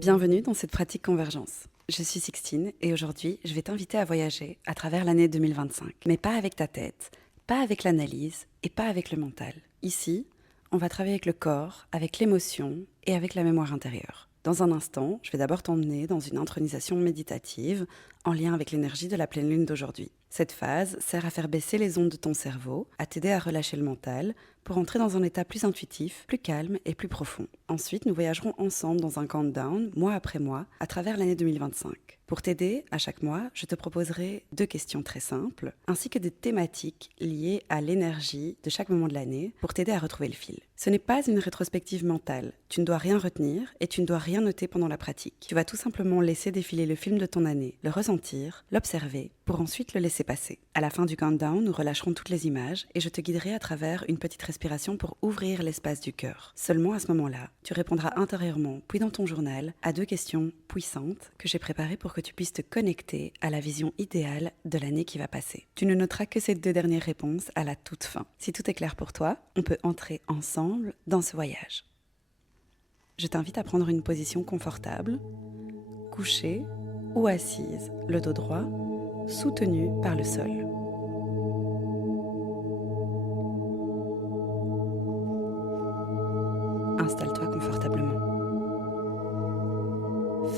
Bienvenue dans cette pratique convergence. Je suis Sixtine et aujourd'hui, je vais t'inviter à voyager à travers l'année 2025. Mais pas avec ta tête, pas avec l'analyse et pas avec le mental. Ici, on va travailler avec le corps, avec l'émotion et avec la mémoire intérieure. Dans un instant, je vais d'abord t'emmener dans une intronisation méditative en lien avec l'énergie de la pleine lune d'aujourd'hui. Cette phase sert à faire baisser les ondes de ton cerveau, à t'aider à relâcher le mental pour entrer dans un état plus intuitif, plus calme et plus profond. Ensuite, nous voyagerons ensemble dans un countdown, mois après mois, à travers l'année 2025. Pour t'aider, à chaque mois, je te proposerai 2 questions très simples, ainsi que des thématiques liées à l'énergie de chaque moment de l'année pour t'aider à retrouver le fil. Ce n'est pas une rétrospective mentale, tu ne dois rien retenir et tu ne dois rien noter pendant la pratique. Tu vas tout simplement laisser défiler le film de ton année, le ressentir, l'observer, pour ensuite le laisser passer. À la fin du countdown, nous relâcherons toutes les images et je te guiderai à travers une petite respiration pour ouvrir l'espace du cœur. Seulement à ce moment-là, tu répondras intérieurement, puis dans ton journal, à 2 questions puissantes que j'ai préparées pour que tu puisses te connecter à la vision idéale de l'année qui va passer. Tu ne noteras que ces 2 dernières réponses à la toute fin. Si tout est clair pour toi, on peut entrer ensemble dans ce voyage. Je t'invite à prendre une position confortable, couchée ou assise, le dos droit, soutenu par le sol. Installe-toi confortablement.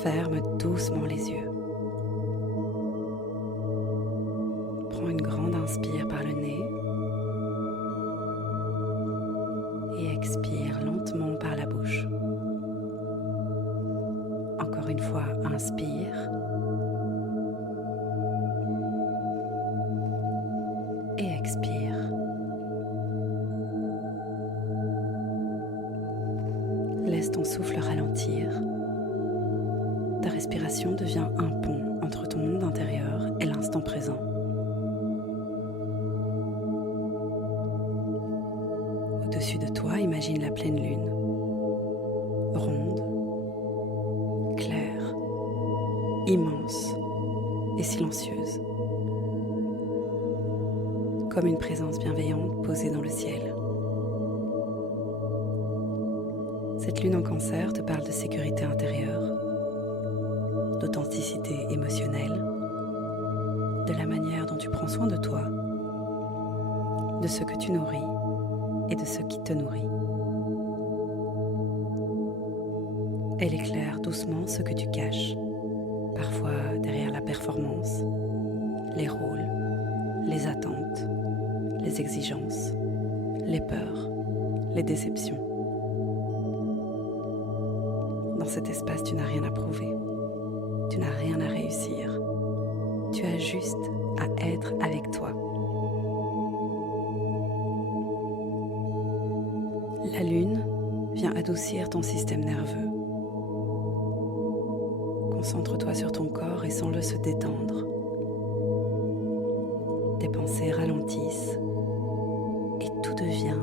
Ferme doucement les yeux. Prends une grande inspire par le nez et expire lentement par la bouche. Encore une fois, inspire et expire. Laisse ton souffle ralentir. Ta respiration devient un pont entre ton monde intérieur et l'instant présent. Au-dessus de toi, imagine la pleine lune, ronde, claire, immense et silencieuse, comme une présence bienveillante posée dans le ciel. Cette lune en Cancer te parle de sécurité intérieure, d'authenticité émotionnelle, de la manière dont tu prends soin de toi, de ce que tu nourris et de ce qui te nourrit. Elle éclaire doucement ce que tu caches, parfois derrière la performance, les rôles, les attentes, les exigences, les peurs, les déceptions. Dans cet espace, tu n'as rien à prouver, tu n'as rien à réussir, tu as juste à être avec toi. La lune vient adoucir ton système nerveux. Concentre-toi sur ton corps et sens-le se détendre. Tes pensées ralentissent et tout devient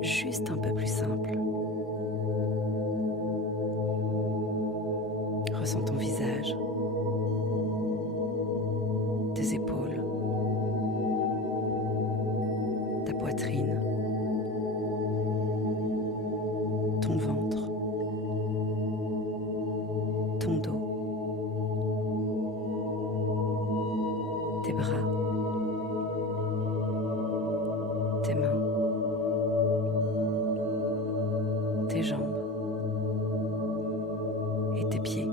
juste un peu plus simple. Ressens ton visage, tes épaules, ta poitrine, ton ventre, ton dos, tes bras, tes mains, tes jambes et tes pieds.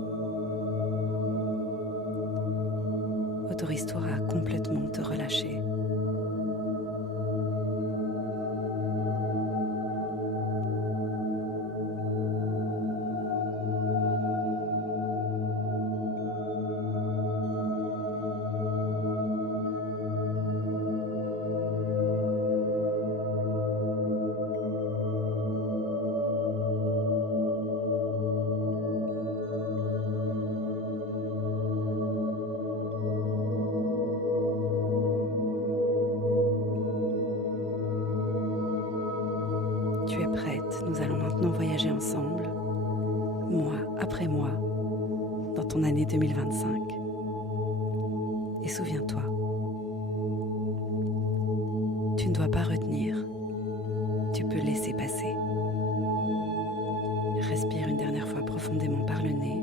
Autorise-toi à complètement te relâcher. Tu es prête, nous allons maintenant voyager ensemble, mois après mois, dans ton année 2025. Et souviens-toi, tu ne dois pas retenir, tu peux laisser passer. Respire une dernière fois profondément par le nez.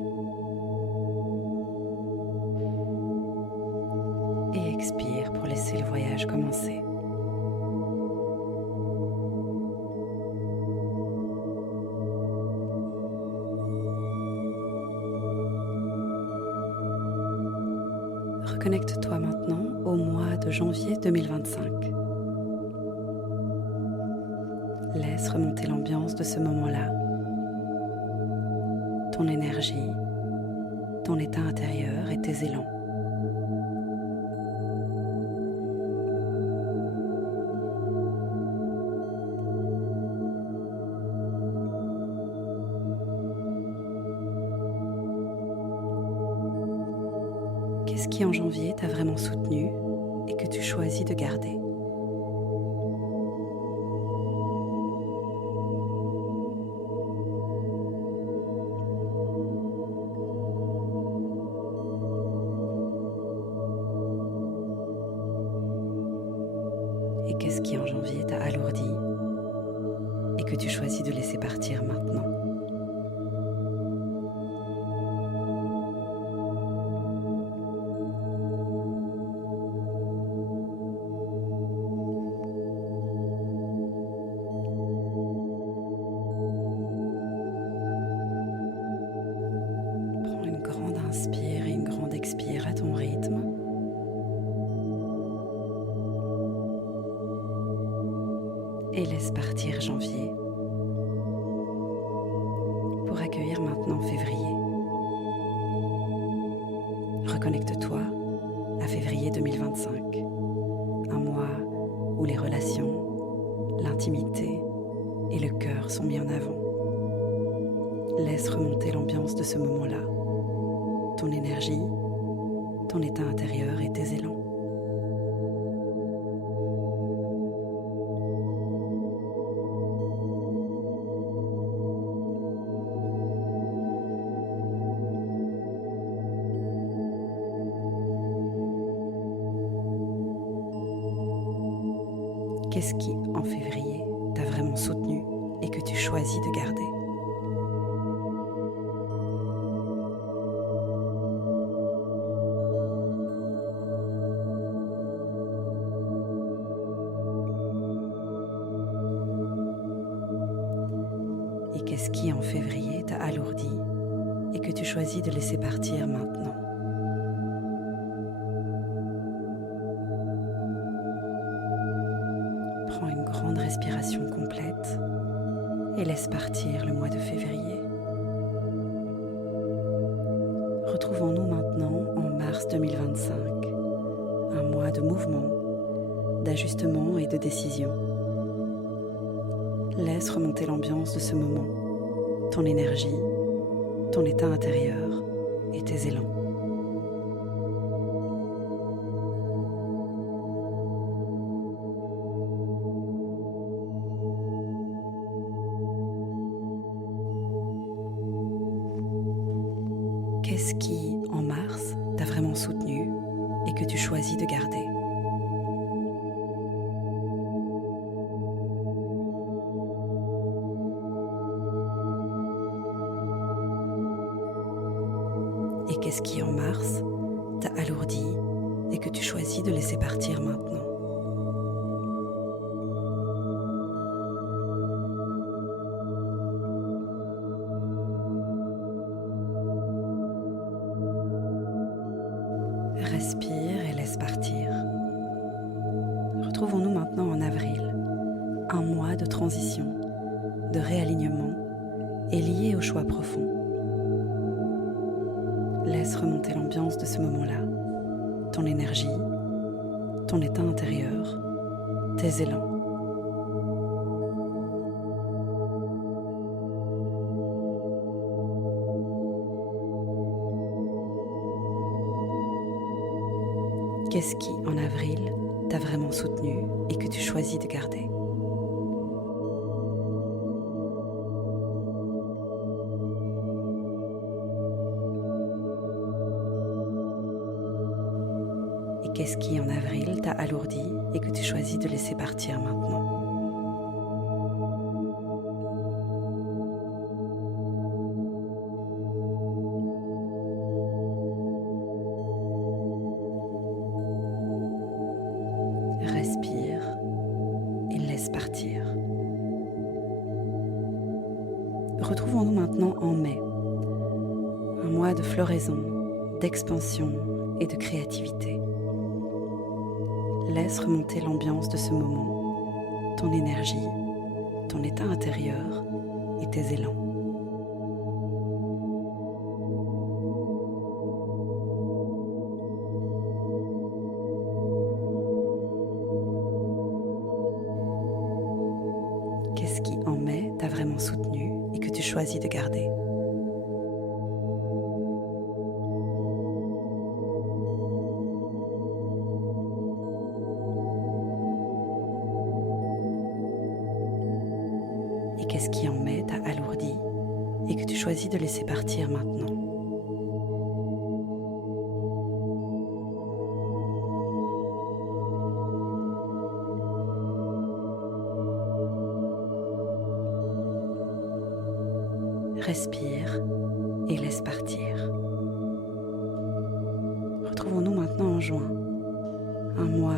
Et expire pour laisser le voyage commencer. Reconnecte-toi maintenant au mois de janvier 2025. Laisse remonter l'ambiance de ce moment-là, ton énergie, ton état intérieur et tes élans. Qu'est-ce qui en janvier t'a vraiment soutenu et que tu choisis de garder ? Et qu'est-ce qui en janvier t'a alourdi et que tu choisis de laisser partir maintenant ? Prends une grande inspire et une grande expire à ton rythme. Et laisse partir janvier pour accueillir maintenant février. Reconnecte-toi à février 2025, un mois où les relations, l'intimité et le cœur sont mis en avant. Laisse remonter l'ambiance de ce moment-là, ton énergie, ton état intérieur et tes élans. Qu'est-ce qui, en février, t'a vraiment soutenu et que tu choisis de garder ? Et qu'est-ce qui, en février, t'a alourdi et que tu choisis de laisser partir maintenant ? Prends une grande respiration complète et laisse partir le mois de février. Retrouvons-nous maintenant en mars 2025, un mois de mouvement, d'ajustement et de décision. Laisse remonter l'ambiance de ce moment, ton énergie, ton état intérieur et tes élans. Qu'est-ce qui, en mars, t'a vraiment soutenu et que tu choisis de garder ? Et qu'est-ce qui, en mars, t'a alourdi et que tu choisis de laisser partir maintenant ? Respire et laisse partir. Retrouvons-nous maintenant en avril, un mois de transition, de réalignement et lié au choix profond. Laisse remonter l'ambiance de ce moment-là, ton énergie, ton état intérieur, tes élans. Qu'est-ce qui, en avril, t'a vraiment soutenu et que tu choisis de garder ? Et qu'est-ce qui, en avril, t'a alourdi et que tu choisis de laisser partir maintenant ? laisse partir. Retrouvons-nous maintenant en mai, un mois de floraison, d'expansion et de créativité. Laisse remonter l'ambiance de ce moment, ton énergie, ton état intérieur et tes élans. Qu'est-ce qui, en mai, t'a vraiment soutenu et que tu choisis de garder ? Et qu'est-ce qui, en mai, t'a alourdi et que tu choisis de laisser partir maintenant ? Respire et laisse partir. Retrouvons-nous maintenant en juin, un mois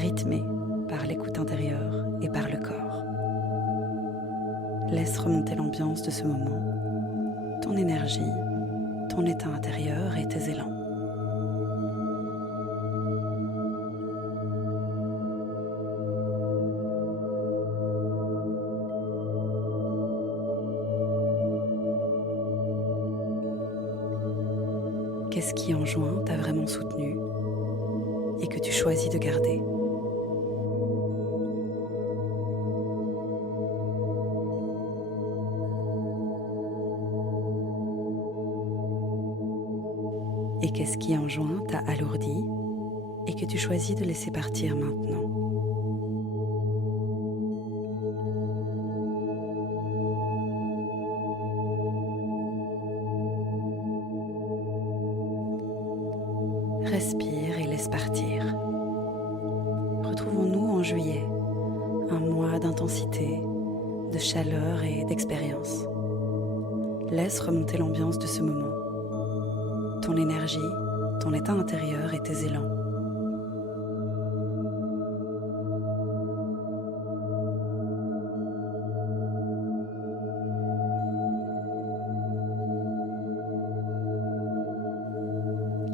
rythmé par l'écoute intérieure et par le corps. Laisse remonter l'ambiance de ce moment, ton énergie, ton état intérieur et tes élans. Qu'est-ce qui, en juin, t'a vraiment soutenu et que tu choisis de garder ? Et qu'est-ce qui, en juin, t'a alourdi et que tu choisis de laisser partir maintenant ? Respire et laisse partir. Retrouvons-nous en juillet, un mois d'intensité, de chaleur et d'expérience. Laisse remonter l'ambiance de ce moment, ton énergie, ton état intérieur et tes élans.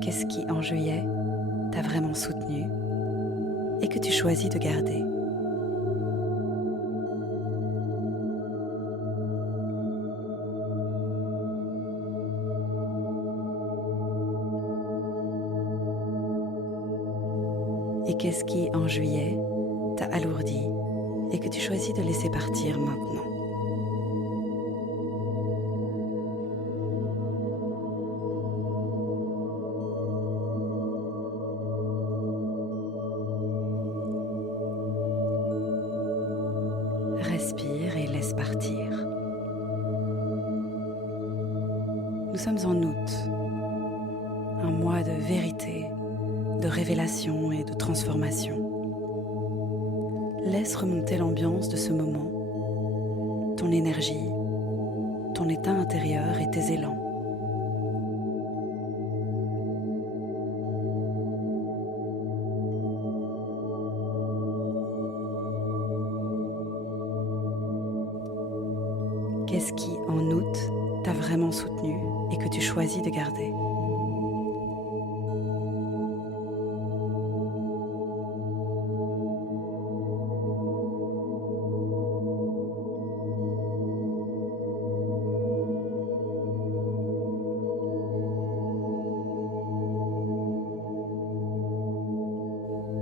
Qu'est-ce qui, en juillet, t'a vraiment soutenu et que tu choisis de garder ? Et qu'est-ce qui, en juillet, t'a alourdi et que tu choisis de laisser partir maintenant ? Respire et laisse partir. Nous sommes en août, un mois de vérité, de révélation et de transformation. Laisse remonter l'ambiance de ce moment, ton énergie, ton état intérieur et tes élans. Qu'est-ce qui, en août, t'a vraiment soutenu et que tu choisis de garder ?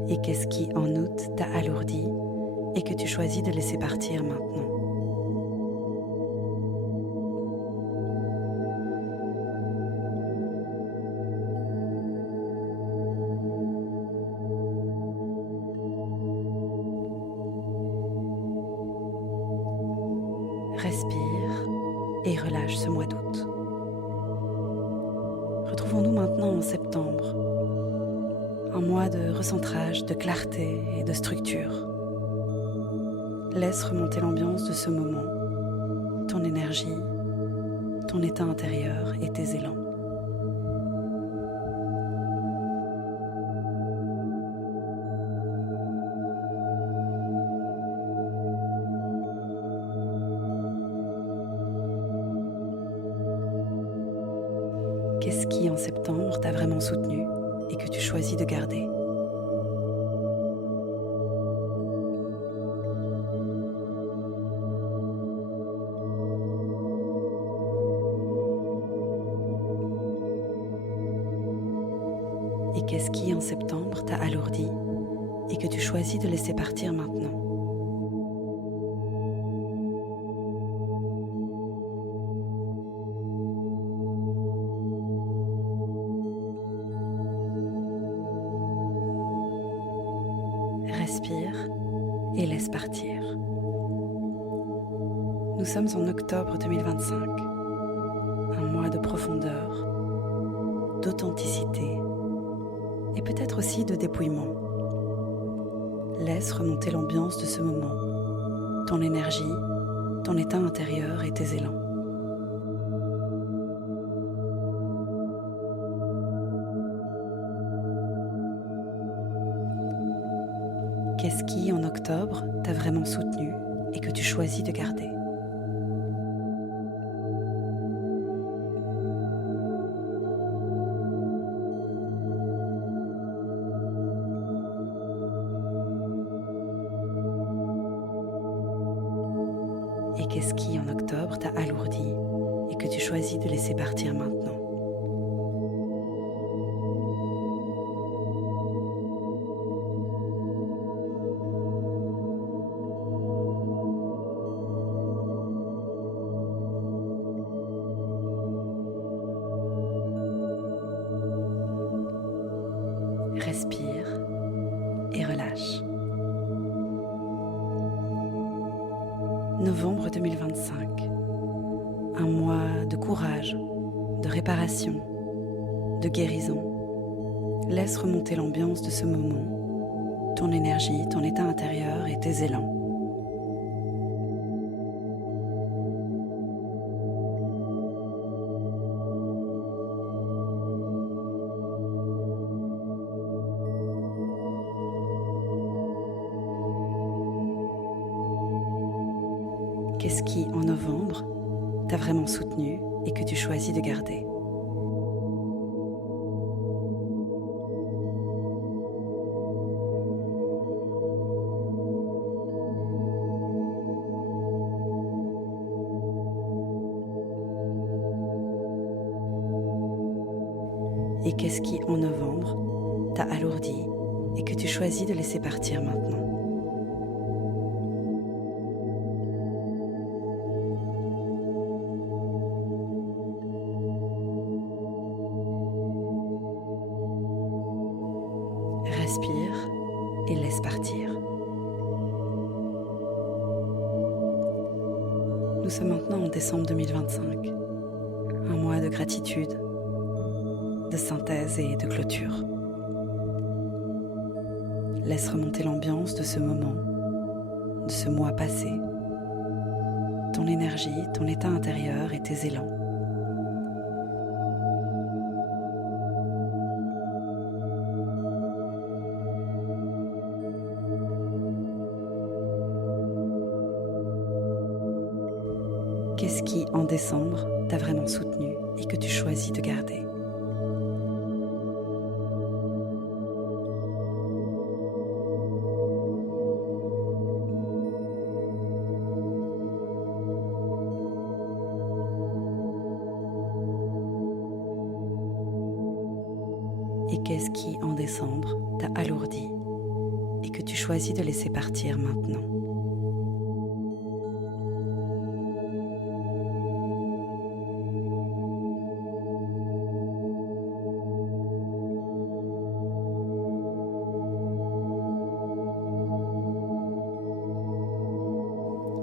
Et qu'est-ce qui, en août, t'a alourdi et que tu choisis de laisser partir maintenant ? Respire et relâche ce mois d'août. Retrouvons-nous maintenant en septembre, un mois de recentrage, de clarté et de structure. Laisse remonter l'ambiance de ce moment, ton énergie, ton état intérieur et tes élans. Qu'est-ce qui, en septembre, t'a vraiment soutenu et que tu choisis de garder? Et qu'est-ce qui, en septembre, t'a alourdi et que tu choisis de laisser partir maintenant? Respire et laisse partir. Nous sommes en octobre 2025, un mois de profondeur, d'authenticité et peut-être aussi de dépouillement. Laisse remonter l'ambiance de ce moment, ton énergie, ton état intérieur et tes élans. Qu'est-ce qui, en octobre, t'a vraiment soutenu et que tu choisis de garder? Et qu'est-ce qui, en octobre, t'a alourdi et que tu choisis de laisser partir maintenant? Respire et relâche. Novembre 2025, un mois de courage, de réparation, de guérison. Laisse remonter l'ambiance de ce moment, ton énergie, ton état intérieur et tes élans. Qu'est-ce qui, en novembre, t'a vraiment soutenu et que tu choisis de garder? Et qu'est-ce qui, en novembre, t'a alourdi et que tu choisis de laisser partir maintenant? Respire et laisse partir. Nous sommes maintenant en décembre 2025, un mois de gratitude, de synthèse et de clôture. Laisse remonter l'ambiance de ce moment, de ce mois passé, ton énergie, ton état intérieur et tes élans. Qu'est-ce qui, en décembre, t'a vraiment soutenu et que tu choisis de garder? Et qu'est-ce qui, en décembre, t'a alourdi et que tu choisis de laisser partir maintenant?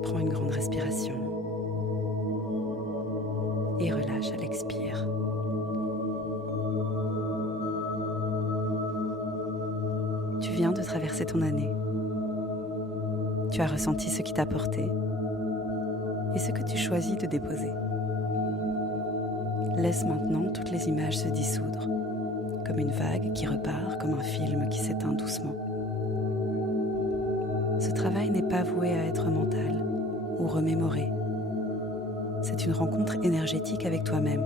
Prends une grande respiration et relâche à l'expire. Tu viens de traverser ton année. Tu as ressenti ce qui t'a porté et ce que tu choisis de déposer. Laisse maintenant toutes les images se dissoudre, comme une vague qui repart, comme un film qui s'éteint doucement. Ce travail n'est pas voué à être mental ou remémoré. C'est une rencontre énergétique avec toi-même.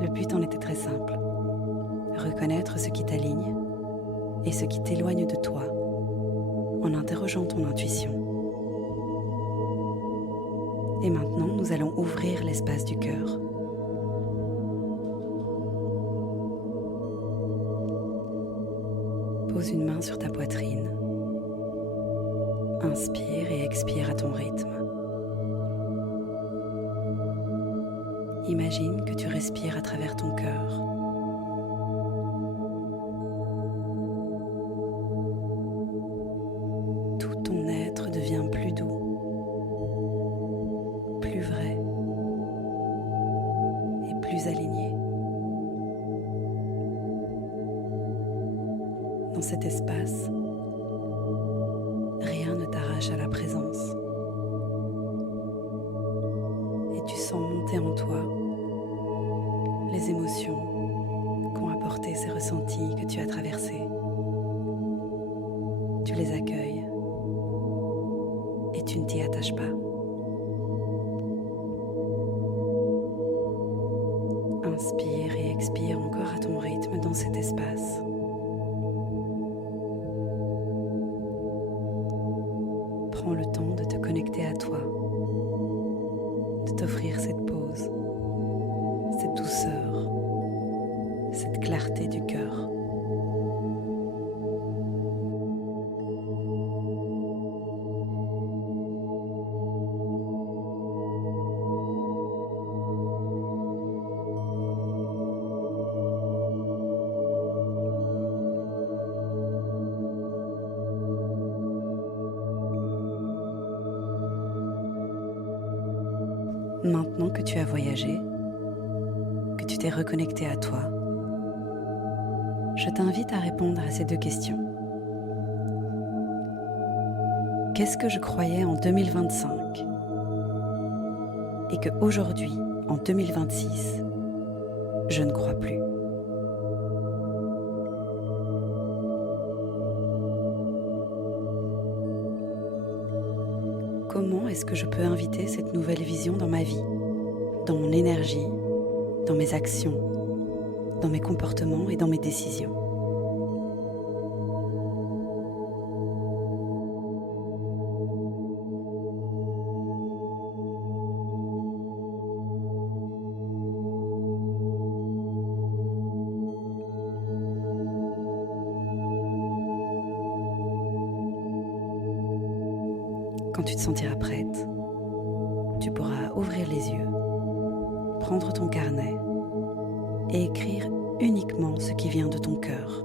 Le but en était très simple. Reconnaître ce qui t'aligne et ce qui t'éloigne de toi en interrogeant ton intuition. Et maintenant, nous allons ouvrir l'espace du cœur. Pose une main sur ta poitrine. Inspire et expire à ton rythme. Imagine que tu respires à travers ton cœur. Tout ton être devient plus doux, plus vrai et plus aligné. Dans cet espace, rien ne t'arrache à la présence. Et tu sens monter en toi les émotions qu'ont apporté ces ressentis que tu as traversés. Tu les accueilles et tu ne t'y attaches pas. Inspire et expire encore à ton rythme dans cet espace. Prends le temps de te connecter à toi, de t'offrir cette pause, cette douceur, cette clarté du cœur. Maintenant que tu as voyagé, que tu t'es reconnecté à toi, je t'invite à répondre à ces deux questions. Qu'est-ce que je croyais en 2025 et que aujourd'hui, en 2026, je ne crois plus? Comment est-ce que je peux inviter cette nouvelle vision dans ma vie, dans mon énergie, dans mes actions, dans mes comportements et dans mes décisions? Quand tu te sentiras prête, tu pourras ouvrir les yeux, prendre ton carnet et écrire uniquement ce qui vient de ton cœur,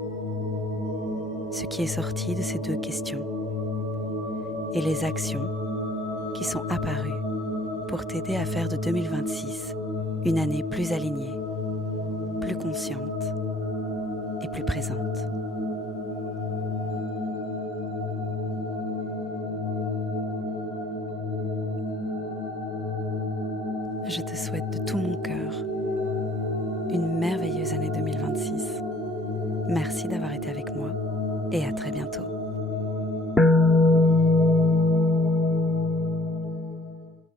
ce qui est sorti de ces deux questions et les actions qui sont apparues pour t'aider à faire de 2026 une année plus alignée, plus consciente et plus présente. Je te souhaite de tout mon cœur une merveilleuse année 2026. Merci d'avoir été avec moi et à très bientôt.